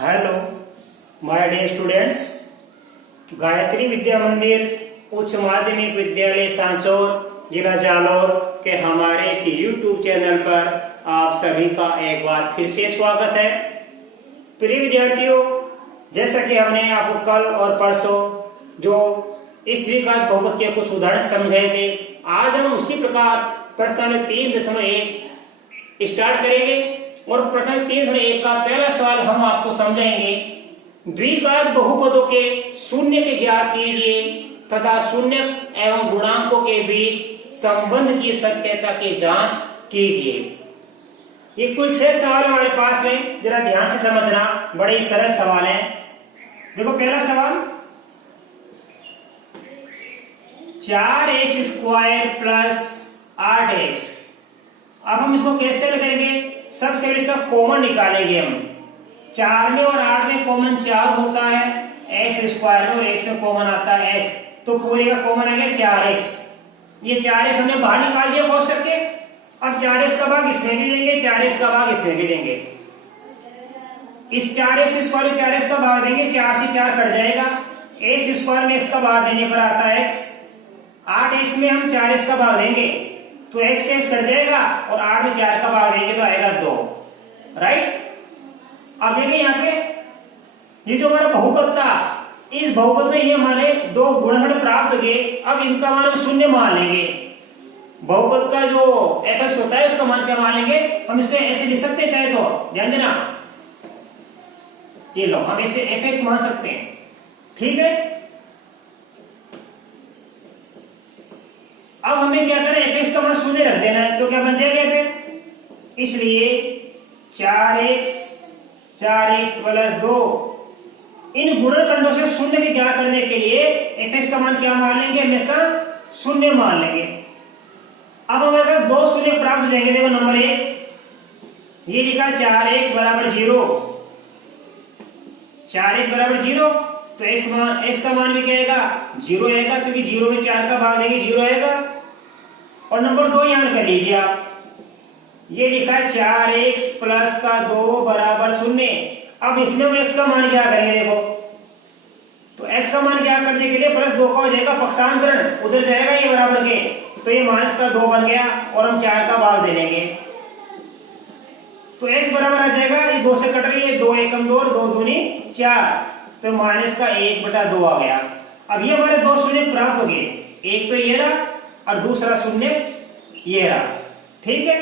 Hello my dear students, Gayatri Vidya Mandir उच्च माध्यमिक विद्यालय सांचौर जिला जालौर के हमारे इस YouTube चैनल पर आप सभी का एक बार फिर से स्वागत है। प्रिय विद्यार्थियों, जैसा कि हमने आपको कल और परसों जो इस द्विघात बहुपद के कुछ उदाहरण समझाए थे, आज हम उसी प्रकार प्रश्न 3.1 स्टार्ट करेंगे और प्रश्न 3.1 का पहला सवाल हम आपको समझाएंगे। द्विघात बहुपदों के शून्य के ज्ञात कीजिए तथा शून्य एवं गुणांकों के बीच संबंध की सत्यता की जांच कीजिए। ये कुल 6 सवाल हमारे पास में, जरा ध्यान से समझना, बड़े ही सरल सवाल हैं। देखो पहला सवाल, 4x² प्लस 8x। अब हम इसको कैसे लगाएंगे? सबसे पहले इसका कॉमन निकालेंगे हम। 4 में और 8 में कॉमन 4 होता है, x² में और x में कॉमन आता है x, तो पूरे का कॉमन आ गया 4x। ये 4x हमने बाहर निकाल दिया कोष्टक के। अब 4x का भाग इसमें भी देंगे, 4x का भाग इसमें भी देंगे। इस 4x² में 4x का भाग देंगे, 4 से 4 कट जाएगा, x² में x का भाग देने पर आता है x। 8x में हम 4x का भाग देंगे तो x से x कट जाएगा और 8 में 4 का भाग देंगे तो आएगा 2। राइट? अब देखिए यहाँ पे ये जो हमारा बहुपद था, इस बहुपद में ये हमारे दो गुणनखंड प्राप्त हो गए। अब इनका मान हम शून्य मान लेंगे। बहुपद का जो एपेक्स होता है उसका मान क्या मान लेंगे? हम इसको ऐसे लिख सकते हैं, चाहे तो ध्यान देना, ये लो हम ऐसे एपेक्स मान सकते हैं। ठीक है, अब हमें क्या करना है? एपेक्स का मान शून्य रख देना है, तो क्या बन जाएगा यहाँ पे? इसलिए 4x प्लस 2, इन गुणनखंडों से शून्य के ज्ञात करने के लिए एपेक्स का मान क्या मान लेंगे? हमेशा शून्य मान लेंगे। अब हमारे पास दो शून्य प्राप्त हो जाएंगे। देखो नंबर 1 ये लिखा 4x बराबर 0, 4x बराबर 0, तो x का मान भी क्या आएगा? 0 आएगा, क्योंकि 0 में 4 का भाग देंगे 0 आएगा। और नंबर 2 यहां कर लीजिए आप, ये लिखा है 4x प्लस का 2 बराबर 0। अब इसमें हम x का मान क्या करेंगे? देखो तो x का मान क्या करने के लिए प्लस 2 का हो जाएगा पक्षांतरण, उधर जाएगा ये बराबर के, तो ये माइनस का 2 बन गया और हम 4 का भाग दे लेंगे तो x बराबर आ जाएगा, ये 2 से कट रही है, 2 एकम 2 और 2 दूनी 4, तो माइनस का 1/2 आ गया। अब ये हमारे दो शून्य प्राप्त हो गए, एक तो ये रहा और दूसरा शून्य ये रहा। ठीक है,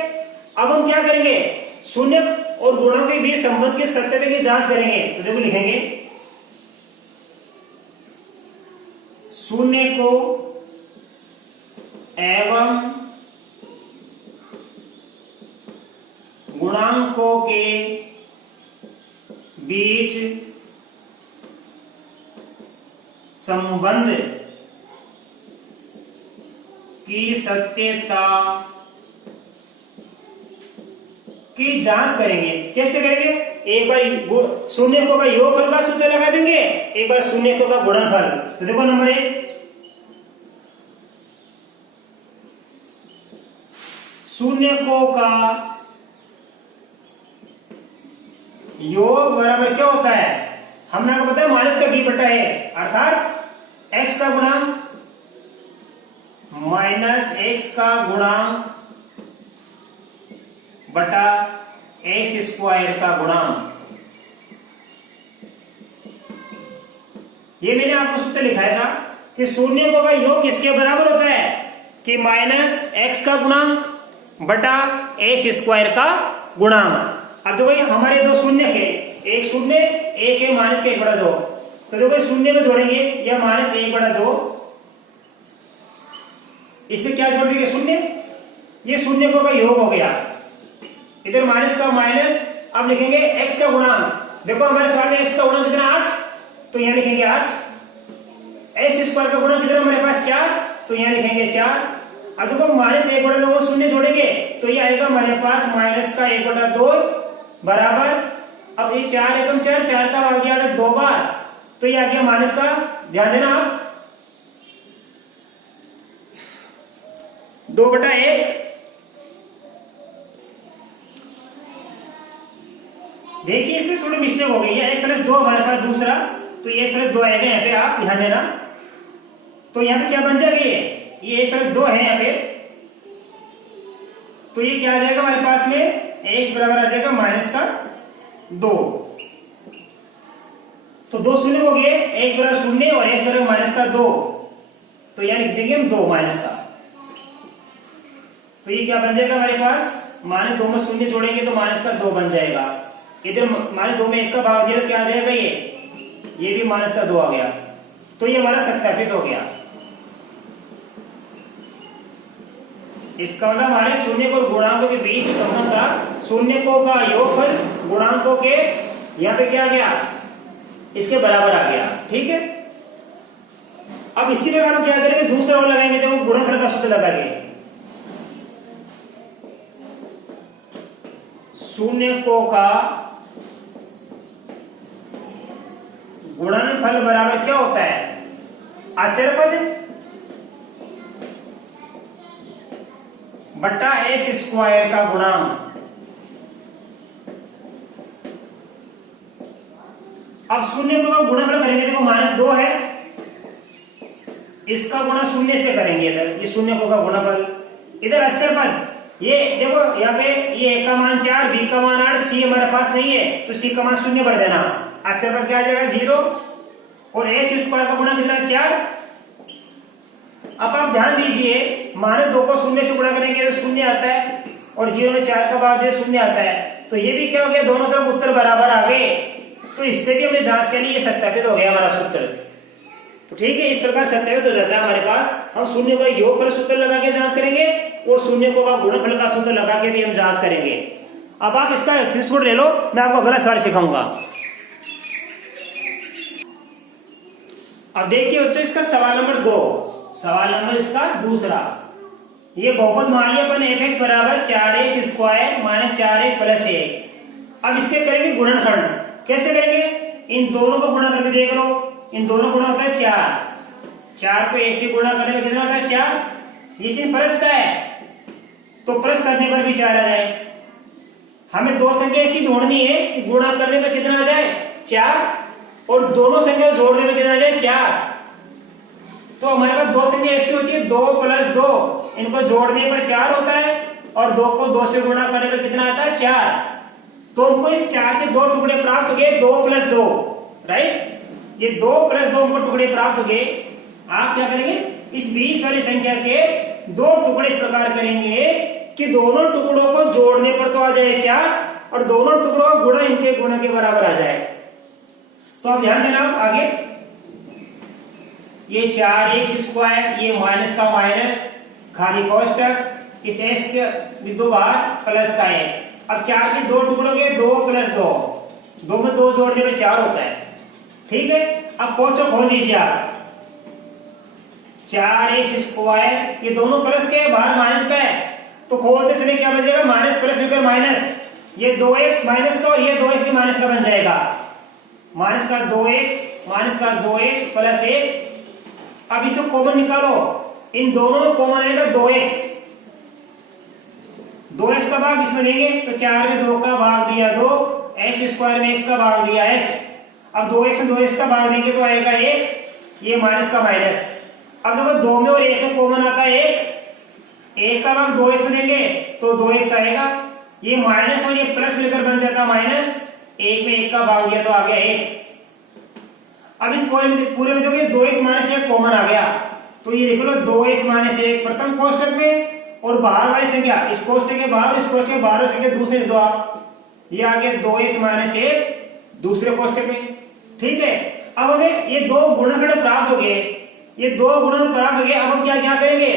अब हम क्या करेंगे? शून्य और गुणों के बीच संबंध की सत्यता की जांच करेंगे। तो देखो लिखेंगे, शून्य को एवं गुणांकों के बीच संबंध की सत्यता की जांच करेंगे। कैसे करेंगे? एक बार शून्य को का योगफल का सूत्र लगा देंगे, एक बार शून्य को का गुणनफल। तो देखो नंबर 1, शून्य को का योग बराबर क्या होता है? हमने आपको बताया माइनस का b/a, अर्थात x का गुणांक माइनस x का गुणांक बटा x² का गुणांक। ये मैंने आपको सूत्र लिखाया था कि शून्य को का योग किसके बराबर होता है? कि माइनस x का गुणांक बटा x² का गुणांक। अब देखो हमारे दो शून्य के, एक शून्य एक है माइनस का 1/2, तो देखो शून्य में जोड़ेंगे यह माइनस 1/2, इसमें क्या जोड़ देंगे? शून्य, ये शून्य को का योग हो गया, इधर माइनस का माइनस। अब लिखेंगे x का गुणांक। देखो हमारे सवाल में x का गुणांक कितना? 8, तो यहां लिखेंगे 8। x² का गुणांक कितना हमारे पास? 4, तो यहां लिखेंगे 4। अब देखो माइनस 1/2 को शून्य जोड़ेंगे तो ये आएगा हमारे पास माइनस का 1/2 बराबर, अब ये 4 एकम 4, 4 का भाग दिया 2 बार, तो ये आ गया माइनस का, ध्यान देना आप, 2/1। देखिए इसमें थोड़ी मिस्टेक हो गई है, x प्लस 2 हमारे पास दूसरा, तो ये x प्लस 2 आएगा यहाँ पे, आप ध्यान देना। तो यहाँ पे क्या बन जाएगा, ये x प्लस 2 है यहाँ पे, तो ये क्या आ जाएगा हमारे पास में, x बराबर आ जाएगा माइनस का 2। तो 2 शून्य हो गए, x बराबर 0 और x बराबर माइनस का 2, तो यहाँ लिख देंगे हम 2 माइनस का। तो ये क्या बन जाएगा हमारे पास, माइनस 2 में शून्य जोड़ेंगे तो माइनस का 2 बन जाएगा। इधर माइनस 2 में 1 का भाग दिया तो क्या आ जाएगा, ये भी माइनस का 2 आ गया। तो ये हमारा सत्यापित हो गया। इसका मतलब हमारे शून्य और गुणांकों के बीच जो संबंध था, शून्यकों का योगफल गुणांकों के यहाँ पे क्या आ गया, इसके बराबर आ गया। ठीक है, अब इसी प्रकार हम क्या करेंगे, दूसरा और लगाएंगे, देखो गुणनफल का सूत्र लगा के, शून्यकों का गुणनफल बराबर क्या होता है, अचर पद बट्टा एक्स स्क्वायर का गुणांक। अब शून्य का गुणनफल करेंगे, देखो -2 है, इसका गुणा शून्य से करेंगे, इधर ये शून्य का गुणनफल, इधर अचर पद, ये देखो यहाँ पे ये a का मान 4, b का मान 8, c हमारे पास नहीं है तो c का मान 0 भर देना, अचर पद क्या आ जाएगा 0, और एक्स स्क्वायर का गुणा कितना 4। अब आप ध्यान दीजिए, -2 को शून्य से गुणा करेंगे तो शून्य आता है, और 0 में 4 का भाग दिया शून्य आता है, तो ये भी क्या हो गया, दोनों तरफ उत्तर बराबर आ गए। तो इससे भी हमने जांच के लिए ये सत्यापित हो गया हमारा सूत्र। तो ठीक है, इस प्रकार सत्यापित हो जाता है हमारे पास। हम शून्य का योगफल सूत्र लगा के जांच करेंगे और शून्य का गुणनफल का सूत्र लगा के भी हम जांच करेंगे। अब आप इसका स्क्रीनशॉट ले लो, मैं आपको अगला सवाल सिखाऊंगा। अब देखिए बच्चों, इसका सवाल नंबर 2, सवाल नंबर इसका दूसरा, ये बहुपद मान लिया अपन f(x) बराबर 4x square minus 4x plus 1। अब इसके करेंगे गुणनखंड, कैसे करेंगे, इन दोनों को गुणा करके देख लो, इन दोनों गुणा होता है 4 को 1 से गुणा करने में कितना होता है 4, ये चीज प्लस का है तो प्लस करने पर भी 4 आ जाए। हमें दो संख्या ऐसी ढूंढनी है कि गुणा करने पर कितना आ जाए 4, और दोनों संख्या जोड़ने में कितना आ जाए 4। तो हमारे पास दो संख्या ऐसी होती है 2 + 2, इनको जोड़ने पर 4 होता है, और 2 को 2 से गुणा करने पर कितना आता है 4। तो हमको इस 4 के 2 टुकड़े प्राप्त हो गए, 2 + 2, राइट, ये 2 + 2 हमको टुकड़े प्राप्त हो गए। आप क्या करेंगे, इस बीच वाली संख्या के 2 टुकड़े इस प्रकार करेंगे कि दोनों टुकड़ों को जोड़ने पर तो आ जाए 4, और दोनों टुकड़ों का गुणा इनके गुणा के बराबर आ जाए। तो आप ध्यान देना, आगे ये 4x स्क्वायर, ये माइनस का माइनस, खाली कोष्टक, इस s के दो बाहर प्लस का 1। अब 4 के 2 टुकड़ों के 2 + 2, 2 में 2 जोड़ने में 4 होता है। ठीक है, अब कोष्टक खोल दीजिए आप, 4x स्क्वायर, ये दोनों प्लस के बाहर माइनस का है, तो खोलते समय क्या बन जाएगा, माइनस प्लस मिलकर माइनस, ये 2x माइनस का और ये 2x भी माइनस का बन जाएगा, माइनस का 2x प्लस 1। अब इसको कॉमन निकालो, इन दोनों में कॉमन आएगा 2x, 2x का भाग इसमें देंगे तो 4 में 2 का भाग दिया 2, x स्क्वायर में x का भाग दिया x। अब 2x में 2x का भाग देंगे तो आएगा 1, ये माइनस का माइनस। अब देखो 2 में और 1 में कॉमन आता है 1 का भाग 2x में देंगे तो 2x आएगा, ये माइनस और ये प्लस मिलकर बन जाता माइनस, 1 में 1 का भाग दिया तो आ गया 1। अब इस पूरे में देखो 2x - 1 कॉमन आ गया, तो ये देख लो 2x - 1 प्रथम कोष्टक में, और बाहर वाली संख्या इस कोष्टक के बाहर, इस कोष्टक के बाहर संख्या दूसरे दो आप, ये आ गया 2x - 1 दूसरे कोष्टक में। ठीक है, अब हमें ये 2 गुणनखंड प्राप्त हो गए, ये 2 गुणनखंड प्राप्त हो गए। अब हम क्या करेंगे,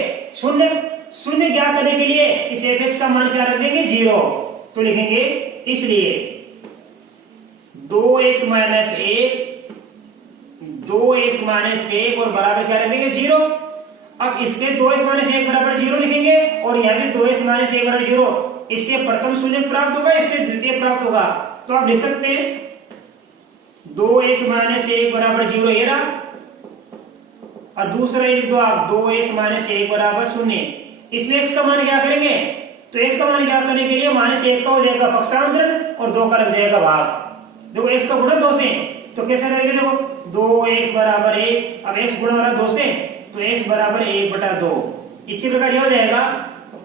शून्य ज्ञात करने के लिए इस f(x) का मान क्या रख देंगे 0, तो लिखेंगे इसलिए 2x - 1 और बराबर क्या रख देंगे 0। अब इसके 2x - 1 बराबर 0 लिखेंगे, और यहाँ भी 2x - 1 बराबर 0, इससे प्रथम शून्य प्राप्त होगा, इससे द्वितीय प्राप्त होगा। तो आप लिख सकते हैं 2x - 1 बराबर 0 ये रहा, और दूसरा लिख दो आप 2x - 1 बराबर 0। इसमें x का मान क्या करेंगे, तो x का मान ज्ञात करने के लिए -1 का हो जाएगा पक्षांतरण, और 2 का लग जाएगा भाग। देखो x का गुणा 2 से, तो कैसे करेंगे, देखो 2x बराबर 1, अब x गुणा वाला 2 से, तो x बराबर 1/2। इसी प्रकार यह हो जाएगा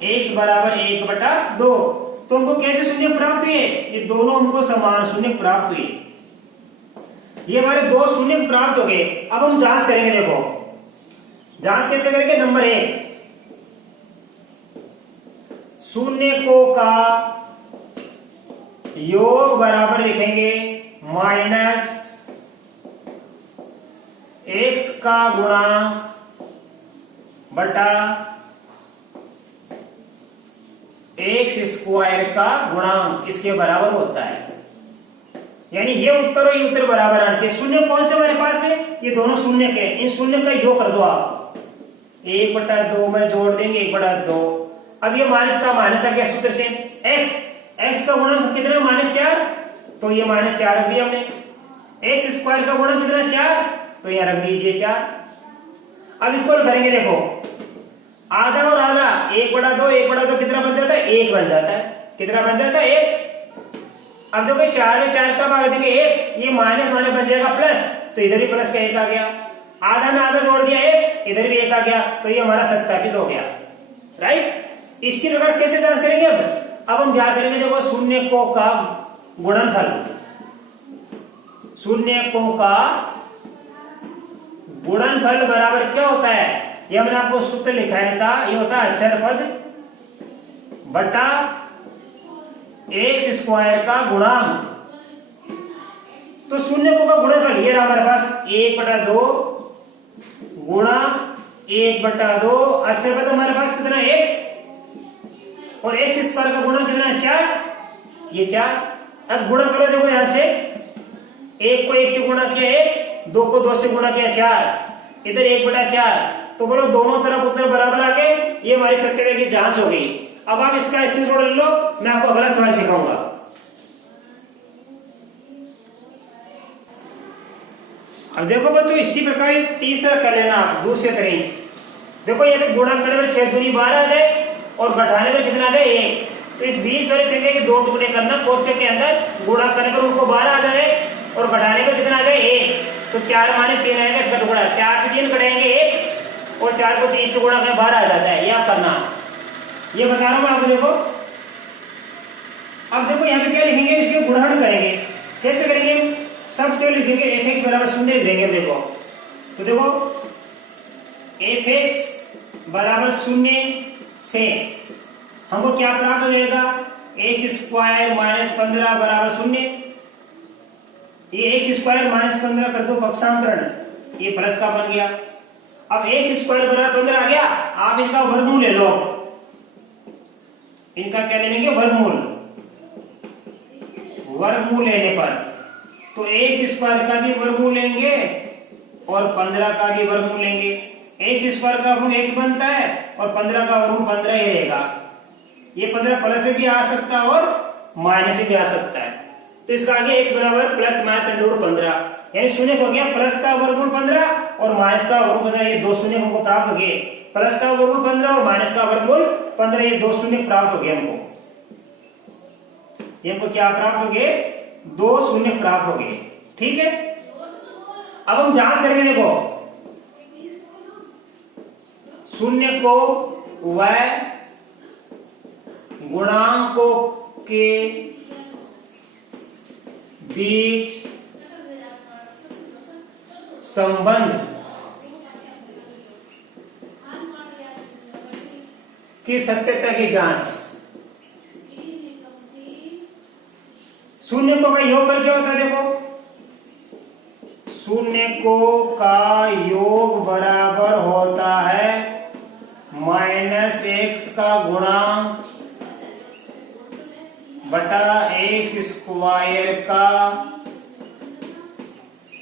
x बराबर 1/2। तो हमको कैसे शून्य प्राप्त हुए, ये दोनों हमको समान शून्य प्राप्त हुए। ये हमारे 2 शून्य प्राप्त हो गए। अब हम जांच करेंगे, देखो जांच कैसे करेंगे। नंबर 1, शून्यकों का योग बराबर लिखेंगे माइनस x का गुणांक बटा x स्क्वायर का गुणांक, इसके बराबर होता है। यानी ये उत्तर और ये उत्तर बराबर आना चाहिए। शून्य कौन से हमारे पास में, ये दोनों शून्य के, इन शून्य का योग कर दो आप, 1/2 में जोड़ देंगे 1/2। अब ये माइनस का माइनस आ गया सूत्र से। x का गुणांक कितना, -4, तो ये -4 रख दिया हमने। x स्क्वायर का गुणांक कितना, 4, तो यहां रख दीजिए 4। अब इसको करेंगे, देखो आधा और आधा, 1/2 कितना बन जाता है, 1 बन जाता है। कितना बन जाता है, 1। अब देखो 4 में 4 का भाग देंगे 1, ये माइनस माइनस बन जाएगा प्लस, तो इधर भी प्लस का 1 आ गया। आधा में आधा जोड़ दिया 1, इधर भी 1 आ गया, तो ये हमारा सत्यापित हो गया। राइट। इसी प्रकार कैसे जांच करेंगे, अब हम क्या करेंगे, देखो शून्यकों का गुणनफल, शून्यकों का गुणनफल बराबर क्या होता है, ये हमने आपको सूत्र लिखाया था, ये होता है अचर पद बटा x स्क्वायर का गुणांक। तो शून्यकों का गुणनफल ये रहा हमारे पास 1/2 गुणा 1/2, अचर पद हमारे पास कितना 1, और x स्क्वायर का गुणा कितना है 4, ये 4। अब गुणा करो, देखो यहां से 1 को 1 से गुणा किया 1, 2 को 2 से गुणा किया 4, इधर 1/4, तो बोलो दोनों तरफ उत्तर बराबर आ गए। ये हमारी सत्यता की जांच हो गई। अब आप इसका स्क्रीनशॉट ले लो, मैं आपको अगला सवाल सिखाऊंगा। अब देखो बच्चों, इसी प्रकार तीसरा कर लेना आप दूसरे तरीके। देखो ये पे गुणा करने पर 6 दूनी 12 आ जाए और घटाने पर कितना आ जाए 1, तो इस बीच वाले संख्या के 2 टुकड़े करना कोष्टक के अंदर, गुणा करने पर उनको 12 आ जाए और घटाने पर कितना आ जाए 1, तो 4 - 3 आएगा इसका टुकड़ा, 4 से 3 कटेंगे 1 और 4 को 3 से गुणा करें 12 आ जाता है। ये आप करना, ये बता रहा हूं मैं आपको। देखो अब देखो यहाँ पे क्या लिखेंगे, इसके गुणन करेंगे। कैसे करेंगे, सबसे लिखेंगे fx बराबर 0 लिख देंगे। देखो तो देखो fx बराबर 0 से हमको क्या प्राप्त हो जाएगा, x स्क्वायर -15 बराबर 0। ये x स्क्वायर -15 कर दो पक्षांतरण, ये प्लस का बन गया। अब x स्क्वायर बराबर 15 आ गया, आप इनका वर्गमूल ले लो। इनका क्या ले लेंगे, वर्गमूल। वर्गमूल लेने पर तो x स्क्वायर का भी वर्गमूल लेंगे और 15 का भी वर्गमूल लेंगे। x स्क्वायर का वर्गमूल x बनता है और 15 का वर्गमूल 15 ही रहेगा। ये 15 प्लस में भी आ सकता है और माइनस में भी आ सकता है, तो इसका आगे x बराबर प्लस माइनस √ 15, यानी शून्य हो गया प्लस का वर्गमूल 15 और माइनस का वर्गमूल 15। ये 2 शून्य हमको प्राप्त हो गए, प्लस का वर्गमूल 15 और माइनस का वर्गमूल 15, ये 2 शून्य प्राप्त हो गए हमको। ये हमको क्या प्राप्त हो गए, 2 शून्य प्राप्त हो गए। ठीक है, अब हम जांच करेंगे। देखो शून्य को व गुणांकों के बीच संबंध की सत्यता की जांच। शून्य को का योग कर क्या होता है, देखो शून्य को का योग बराबर होता है -x का गुणांक बटा x स्क्वायर का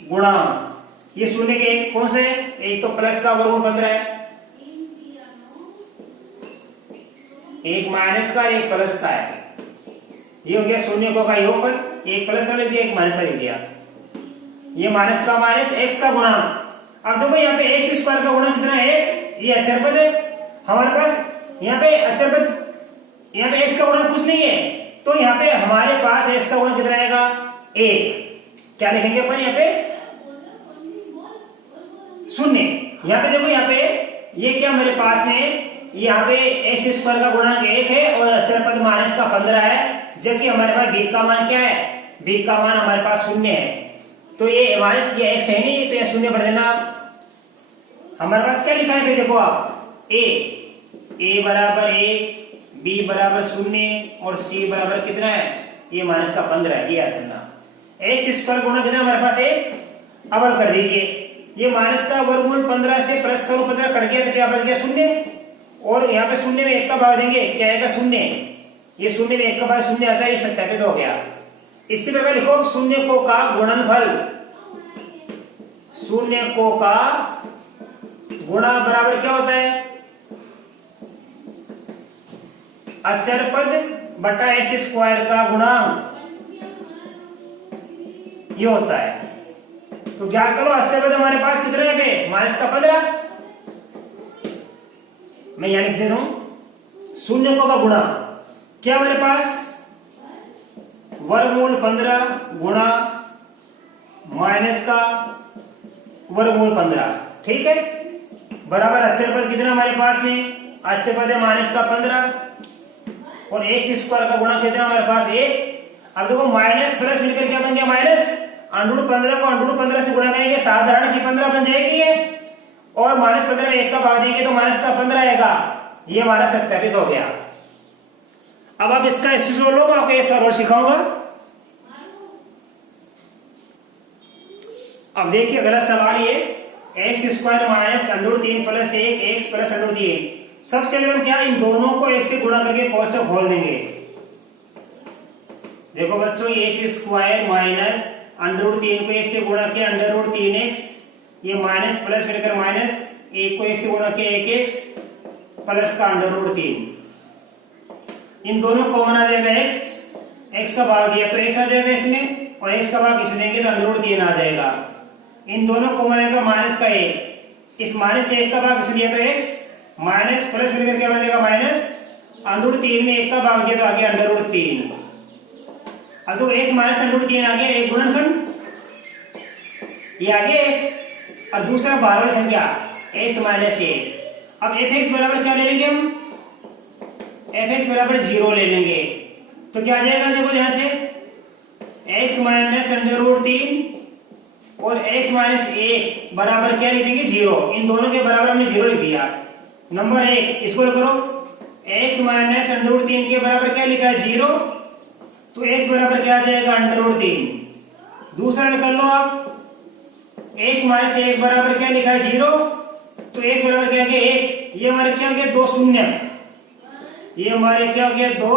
गुणांक। ये शून्य के कौन से, एक तो प्लस का वर्गमूल 15 है, एक माइनस का एक प्लस का है। ये हो गया शून्य को का योग पर, एक प्लस वाले दिया एक माइनस वाले दिया। ये माइनस का माइनस x का गुणांक। अब देखो यहाँ पे x स्क्वायर का गुणांक कितना है, 1, ये अचर पद है हमारे पास। यहाँ पे अचर पद, यहाँ पे x का गुणांक कुछ नहीं है, तो यहाँ पे हमारे पास x का गुणा कितना आएगा 1। क्या लिखेंगे अपन यहाँ पे 0। यहाँ पे देखो, यहाँ पे ये क्या मेरे पास में यहाँ पे x स्क्वायर का गुणांक 1 है और अचर पद माइनस का 15 है, जबकि हमारे पास b का मान क्या है, b का मान हमारे पास 0 है। तो ये माइनस ये x है नहीं, तो ये 0 भर देना। हमारे पास क्या लिखा है पे देखो आप, a बराबर 1, b बराबर 0 और c बराबर कितना है, ये माइनस का 15 है। ये याद करना, x स्क्वायर गुणा कितना हमारे पास 1। अब हल कर दीजिए, ये माइनस का वर्गमूल 15 से प्लस करो 15 कट गया तो क्या बच गया 0, और यहाँ पे 0 में 1 का भाग देंगे क्या आएगा 0। ये 0 में 1 का भाग 0 आता है, ये सत्यापित हो गया। इसी प्रकार लिखो 0 को का गुणनफल, 0 को का गुणा बराबर क्या होता है, अचर पद बटा x स्क्वायर का गुणांक, ये होता है। तो क्या करो, अचर पद हमारे पास कितना है पे माइनस का 15, मैं यहां लिख देता हूं 0 को का गुणा क्या हमारे पास वर्गमूल 15 गुणा माइनस का वर्गमूल 15, ठीक है, बराबर अचर पद कितना हमारे पास में, अचर पद है माइनस का 15 और x स्क्वायर का गुणा कितना हमारे पास 1। अब देखो माइनस प्लस मिलकर क्या बन गया माइनस, अंडरूट 15 को अंडरूट 15 से गुणा करेंगे, साधारण की 15 बन जाएगी ये, और माइनस 15 में 1 का भाग देंगे तो माइनस का 15 आएगा। ये हमारा सत्यापित हो गया। अब आप इसका स्क्रीनशॉट लो, मैं आपको ये सवाल सिखाऊंगा। अब देखिए अगला सवाल ये, x square minus under root 3 plus 1 x plus under root 3। सबसे पहले हम क्या इन दोनों को 1 से गुणा करके कोष्ठक खोल देंगे। देखो बच्चों, एक्स स्क्वायर माइनस अंडरूट 3 को 1 से गुणा किया अंडररूट 3x, ये माइनस प्लस मिलकर माइनस 1 को 1 से गुणा किया 1x प्लस का अंडररूट 3। इन दोनों कॉमन आ जाएगा x का भाग दिया तो x आ जाएगा इसमें, और x का भाग इसमें देंगे तो अंडररूट 3 आ जाएगा। इन दोनों कॉमन आएगा माइनस का 1, इस माइनस से 1 का भाग इसमें दिया तो x, माइनस प्लस मिलकर क्या बनेगा माइनस, अंडररूट 3 में 1 का भाग दिया तो आगे अंडररूट 3। अब तो x माइनस अंडररूट 3 आ गया एक गुणनखंड, ये आगे एक, और दूसरा बाहर वाली संख्या x माइनस 1। अब fx बराबर क्या ले लेंगे हम, fx बराबर 0 ले लेंगे, तो क्या आ जाएगा देखो ध्यान से, x माइनस अंडररूट 3 और x माइनस 1 बराबर क्या लिख देंगे 0। इन दोनों के बराबर हमने 0 लिख दिया। नंबर 1 इसको करो, x माइनस अंडररूट 3 के बराबर क्या लिखा है 0, तो x बराबर क्या आ जाएगा अंडररूट 3। दूसरा निकाल लो आप, x माइनस 1 बराबर क्या लिखा है 0, तो x बराबर क्या हो गया 1। ये हमारे क्या हो गया 2 शून्य, ये हमारे क्या हो गया 2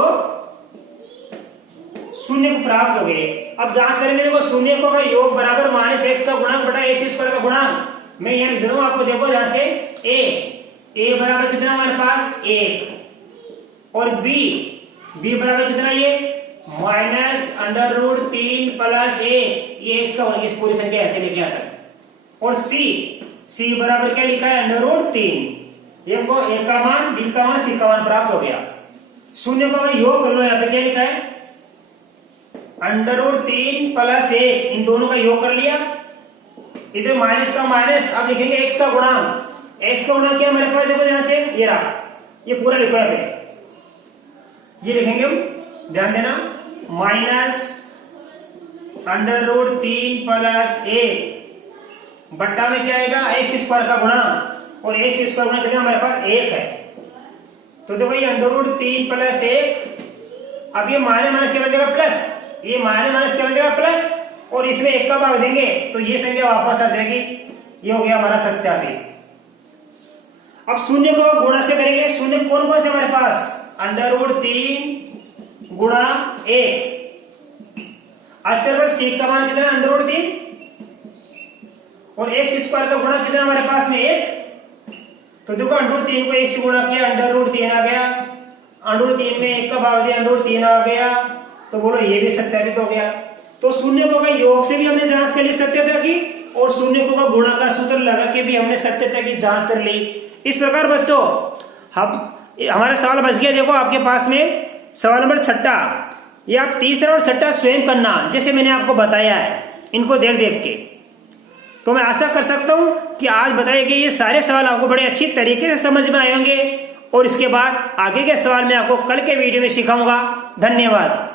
शून्य को प्राप्त हो गए। अब जांच करेंगे, देखो शून्य को का योग बराबर माइनस x का गुणांक बटा x स्क्वायर का गुणांक। मैं यहाँ लिख देता हूं आपको, देखो यहां से a बराबर कितना हमारे पास 1 और b बराबर कितना ये माइनस अंडररूट 3 प्लस 1, ये x का होगा, इस पूरी संख्या ऐसे लेके आता है। और c बराबर क्या लिखा है अंडररूट 3। ये हमको a का मान, b का मान, c का मान प्राप्त हो गया। शून्य का योग कर लो, यहाँ पे क्या लिखा है अंडररूट 3 प्लस 1, इन दोनों का योग कर लिया, इधर माइनस का माइनस। अब लिखेंगे x का गुणांक, x का गुणांक क्या हमारे पास देखो ध्यान से, ये रहा, ये पूरा लिखो यहाँ पे, ये लिखेंगे हम, ध्यान देना, माइनस अंडररूट 3 प्लस 1 बट्टा में क्या आएगा x स्क्वायर का गुणांक, और x स्क्वायर गुणा कितना हमारे पास 1 है। तो देखो ये अंडररूट 3 प्लस 1, अब ये माइनस माइनस क्या बन जाएगा प्लस, ये माइनस माइनस क्या बन जाएगा प्लस, और इसमें 1 का भाग देंगे तो ये संख्या वापस आ जाएगी। ये हो गया हमारा सत्यापित। अब शून्य को गुणा से करेंगे, शून्य कौन कौन से हमारे पास अंडररूट 3 गुणा 1, अचर बस c का मान कितना अंडररूट 3 और x स्क्वायर का गुणा कितना हमारे पास में 1। तो देखो अंडररूट 3 को 1 से गुणा किया अंडररूट 3 आ गया, अंडररूट 3 में 1 का भाग दिया अंडररूट 3 आ गया, तो बोलो ये भी सत्यापित हो गया। तो शून्य को का योग से भी हमने जांच कर ली सत्यता की, और शून्य को का गुणा का सूत्र लगा के भी हमने सत्यता की जांच कर ली। इस प्रकार बच्चों हम हमारा सवाल बच गया। देखो आपके पास में सवाल नंबर 6, या आप तीसरा और छठा स्वयं करना, जैसे मैंने आपको बताया है, इनको देख देख के। तो मैं आशा कर सकता हूं कि आज बताए गए ये सारे सवाल आपको बड़े अच्छी तरीके से समझ में आए होंगे, और इसके बाद आगे के सवाल मैं आपको कल के वीडियो में सिखाऊंगा। धन्यवाद।